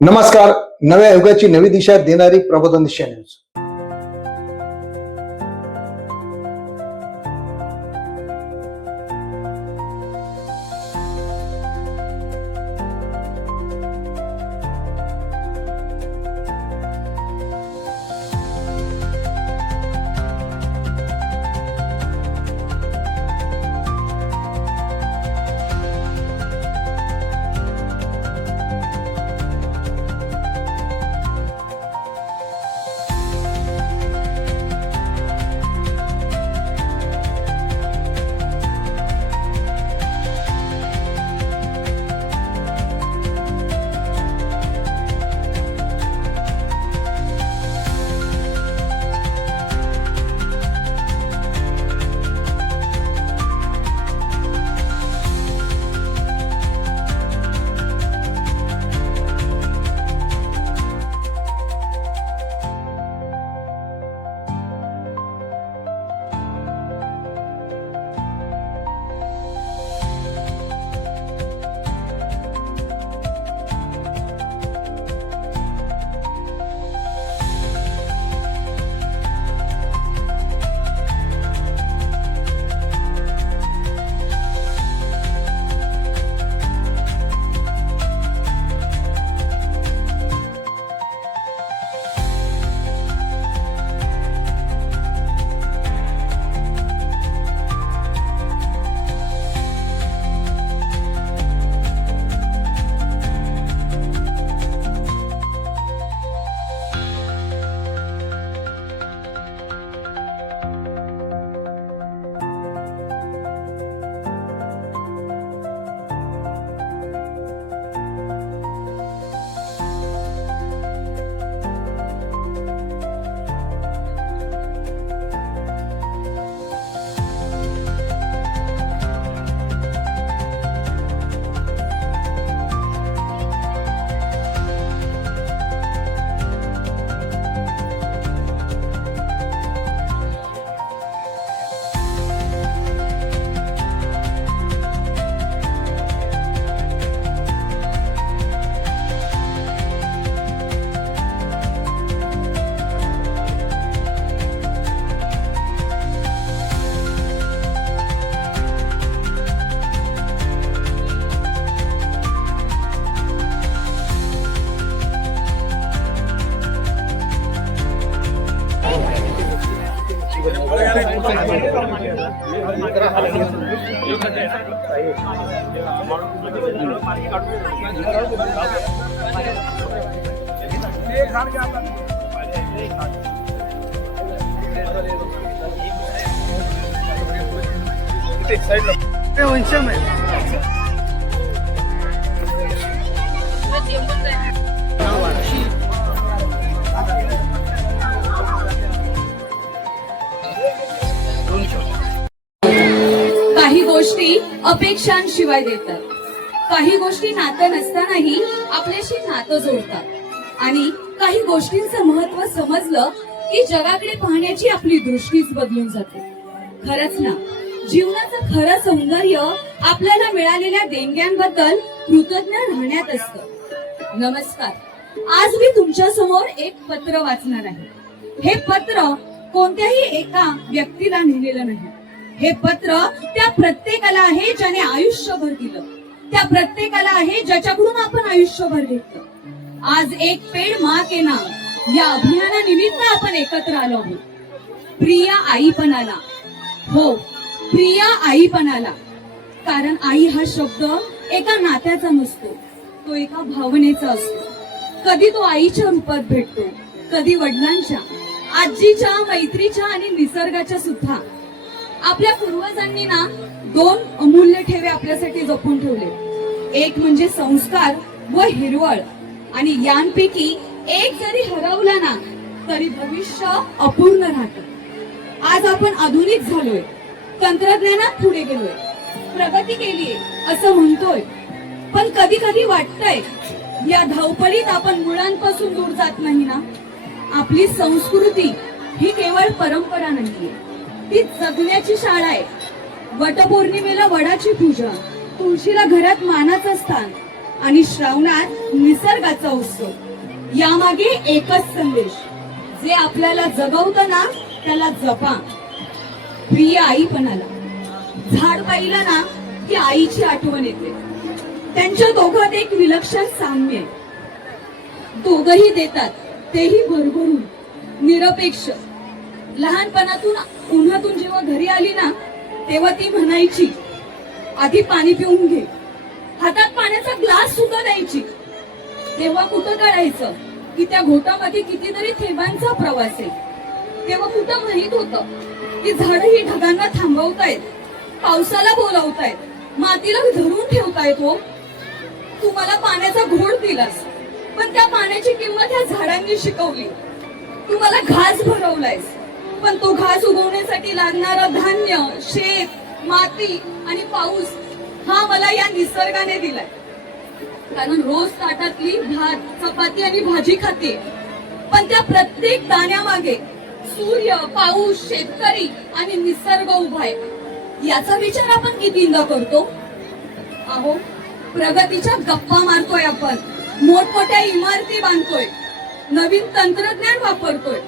नमस्कार. नव्या युगाची नवी दिशा देणारी प्रबोधन दिशा न्यूज. काही गोष्टी अपेक्षांशिवाय देतात, काही गोष्टी नातं नसतानाही आपल्याशी नातं जोडतात आणि काही गोष्टींचं महत्व समजलं की जगाकडे पाहण्याची आपली दृष्टीच बदलून जाते. खरंच ना, जीवनाचं खरं सौंदर्य आपल्याला मिळालेल्या देणग्यांबद्दल कृतज्ञ राहण्यात असतं. नमस्कार. आज मी तुमच्या समोर एक पत्र वाचणार आहे. हे पत्र कोणत्याही एका व्यक्तीला लिहिलेलं नाही. हे पत्र त्या प्रत्येकाला आहे ज्याने आयुष्यभर दिलं, त्या प्रत्येकाला आहे ज्याच्याकडून आपण आयुष्यभर घेतलं. आज एक पेड माँ के नाम या अभियानानिमित्त आपण एकत्र आलो आहोत. प्रिया आईपणाला, हो प्रिया आईपणाला. कारण आई हा शब्द एका नात्याचा नसतो, तो एका भावनेचा असतो. कधी तो आईच्या रूपात भेटतो, कधी वडिलांच्या, आजीच्या, मैत्रीच्या आणि निसर्गाच्या सुद्धा. आपल्या पूर्वजांनी ना दोन अमूल्य ठेवे आपल्यासाठी जपून ठेवले. एक म्हणजे संस्कार व हिरवळ, आणि यांपैकी एक जरी हरवला ना तरी भविष्य अपूर्ण राहतं. आज आपण आधुनिक झालोय, तंत्रज्ञानात पुढे गेलोय, प्रगती केलीये असं म्हणतोय, पण कधी कधी वाटतंय या धावपळीत आपण मुळांपासून दूर जात नाही ना. आपली संस्कृती ही केवळ परंपरा नाहीये, ती जगण्याची शाळा आहे. वटपौर्णिमेला वडाची पूजा, तुळशीला घरात मानाचं स्थान, आणि श्रावणात निसर्गाचा उत्सव. यामागे एकच संदेश, जे आपल्याला जगवतं ना त्याला जपा. प्रिय आईपणाला झाड पाहिलं ना की आईची आठवण येते. त्यांच्या दोघात एक विलक्षण साम्य आहे. दोघही देतात, तेही भरभरून, निरपेक्ष. लहानपणातून उन्हातून जेव्हा घरी आली ना तेव्हा ती म्हणायची, आधी पाणी पिऊन घे. हातात पाण्याचा ग्लास सुद्धा द्यायची. तेव्हा कुठं कळायचं की त्या घोटामध्ये कितीतरी थेंबांचा प्रवास आहे. तेव्हा कुठं माहित होतं की झाड ही ढगांना थांबवतायत, पावसाला बोलावतायत, मातीला धरून ठेवतायत. हो, तू मला पाण्याचा घोट दिलास, पण त्या पाण्याची किंमत ह्या झाडांनी शिकवली. तू मला घास भरवलायस, पण तो घास उगवण्यासाठी लागणारं धान्य, शेत, माती आणि पाऊस हा मला या निसर्गाने दिलाय. कारण रोज ताटातली भात, चपाती आणि भाजी खाते, पण त्या प्रत्येक दाण्यामागे सूर्य, पाऊस, शेतकरी आणि निसर्ग उभा आहे. याचा विचार आपण कितींदा करतो? अहो, प्रगतीच्या गप्पा मारतोय आपण, मोठमोठ्या इमारती बांधतोय, नवीन तंत्रज्ञान वापरतोय,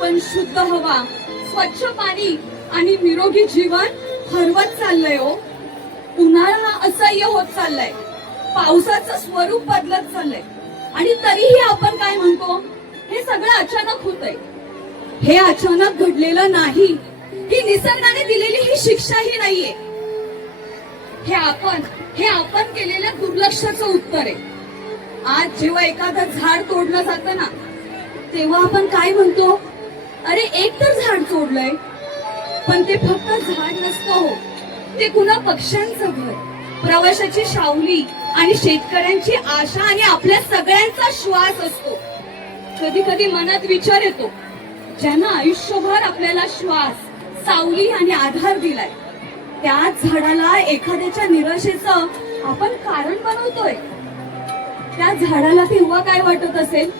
पण शुद्ध हवा, स्वच्छ पाणी आणि निरोगी जीवन हरवत चाललंय. हो, उन्हाळा हा असह्य होत चाललाय, पावसाचं स्वरूप बदलत चाललंय, आणि तरीही आपण काय म्हणतो, हे सगळं अचानक होतंय. हे अचानक घडलेलं नाही, ही निसर्गाने दिलेली ही शिक्षाही नाहीये. हे आपण केलेल्या दुर्लक्षाचं उत्तर आहे. आज जेव्हा एखादं झाड तोडलं जातं ना तेव्हा आपण काय म्हणतो, अरे एक तर झाड तोडलंय. पण ते फक्त झाड नसतं. हो, ते कुणा पक्ष्यांचं घर, प्रवाशाची सावली आणि शेतकऱ्यांची आशा आणि आपल्या सगळ्यांचा श्वास असतो. कधी कधी मनात विचार येतो, ज्यांना आयुष्यभर आपल्याला श्वास, सावली आणि आधार दिलाय, त्याच झाडाला एखाद्याच्या निराशेचं आपण कारण बनवतोय. त्या झाडाला तेव्हा काय वाटत असेल?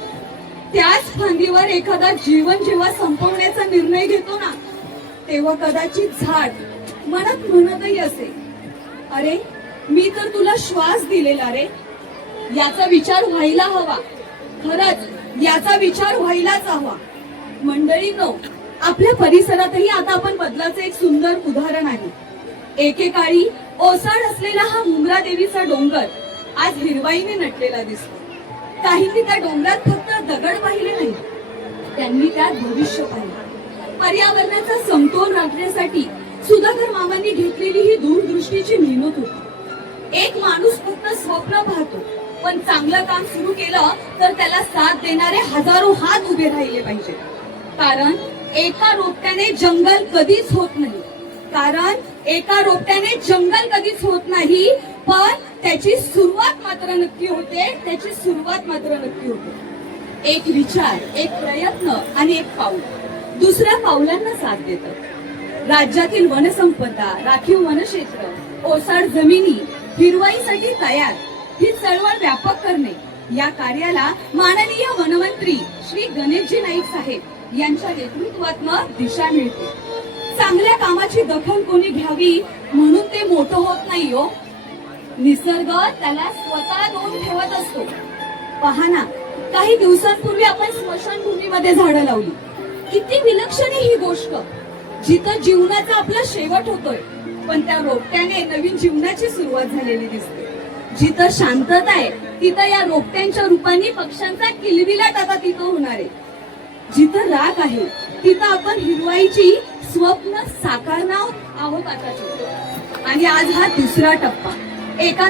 त्याच फांदीवर एखादा जीवन जेव्हा संपवण्याचा निर्णय घेतो ना तेव्हा कदाचित झाड मनात म्हणतही असेल, अरे मी तर तुला श्वास दिलेला रे. याचा विचार व्हायला हवा. खरंच याचा विचार व्हायलाच हवा. मंडळींनो, आपल्या परिसरातही आता आपण बदलाचं एक सुंदर उदाहरण आहे. एकेकाळी ओसाड असलेला हा मुंब्रा देवीचा डोंगर आज हिरवाईने नटलेला दिसतो. काहींनी त्या डोंगरात फक्त दगड पाहिले नाही, त्यांनी त्यात भविष्य पाहिलं. पर्यावरणाचा समतोल राखण्यासाठी सुधाकर मामांनी घेतलेली ही दूरदृष्टीची मेहनत होती. एक माणूस फक्त स्वप्न पाहतो, पण चांगलं काम सुरू केलं तर त्याला साथ देणारे हजारो हात उभे राहिले पाहिजे. कारण एका रोपट्याने जंगल कधीच होत नाही. पण त्याची सुरुवात मात्र नक्की होते. एक विचार, एक प्रयत्न आणि एक पाऊल दुसऱ्या पावलांना साथ देतं. राज्यातील वनसंपदा, राखीव वनक्षेत्र, ओसाड जमिनी हिरवाईसाठी तयार, ही चळवळ व्यापक करणे, या कार्याला माननीय वनमंत्री श्री गणेशजी नाईक साहेब यांच्या नेतृत्वातनं दिशा मिळते. चांगल्या कामाची दखल कोणी घ्यावी म्हणून ते मोठं होत नाही. हो, निसर्ग त्याला स्वतः दोन ठेवत असतो. पहा ना, काही दिवसांपूर्वी आपण स्मशानभूमीमध्ये झाडं लावली. किती विलक्षण आहे ही गोष्ट. जिथं जीवनाचा आपला शेवट होतोय, पण त्या रोपट्याने नवीन जीवनाची सुरुवात झालेली दिसते. जिथं शांतता आहे तिथं या रोपट्यांच्या रूपाने पक्ष्यांचा किलबिलाट आता तिथं होणार आहे. जिथं राख आहे तिथं आपण हिरवाईची स्वप्न साकारणार आहोत आता. आणि आज हा दुसरा टप्पा. एका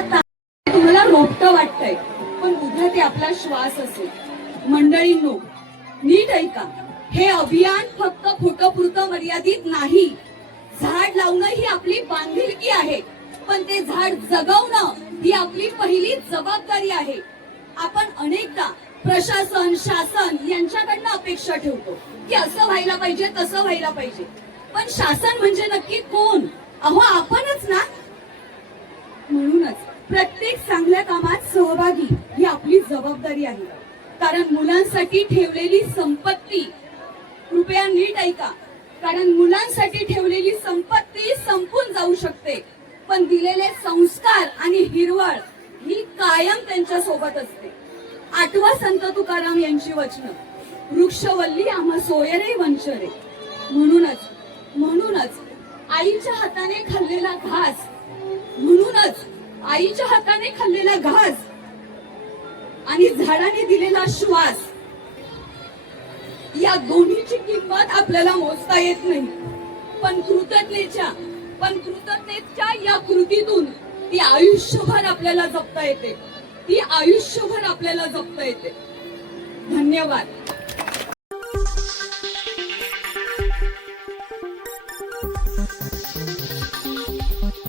तुम्हाला रोपटं वाटतंय, पण उद्या ते आपला श्वास असेल. मंडळींनो, नीट ऐका, हे अभियान फक्त फोटोपुरतं मर्यादित नाही. झाड लावणं ही आपली बांधिलकी आहे, पण ते झाड जगवणं ही आपली पहिली जबाबदारी आहे. आपण अनेकदा प्रशासन, शासन यांच्याकडनं अपेक्षा ठेवतो की असं व्हायला पाहिजे, तसं व्हायला पाहिजे. पण शासन म्हणजे नक्की कोण? अहो, आपणच ना. म्हणूनच प्रत्येक चांगल्या कामात सहभागी ही आपली जबाबदारी आहे. कारण मुलांसाठी ठेवलेली संपत्ती, कृपया नीट ऐका, कारण मुलांसाठी ठेवलेली संपत्ती संपून जाऊ शकते, पण दिलेले संस्कार आणि हिरवळ ही कायम त्यांच्या सोबत असते. आठवा संत तुकाराम यांची वचनं, वृक्षवल्ली आम्हा सोयरे वंशरे. म्हणूनच आईच्या हाताने खाल्लेला घास, आईच्या हाताने खाल्लेला घास आणि झाडाने दिलेला श्वास, या दोन्हीची किंमत आपल्याला मोजता येत नाही. पण कृतज्ञतेच्या या कृतीतून ती आयुष्यभर आपल्याला जपता येते. धन्यवाद.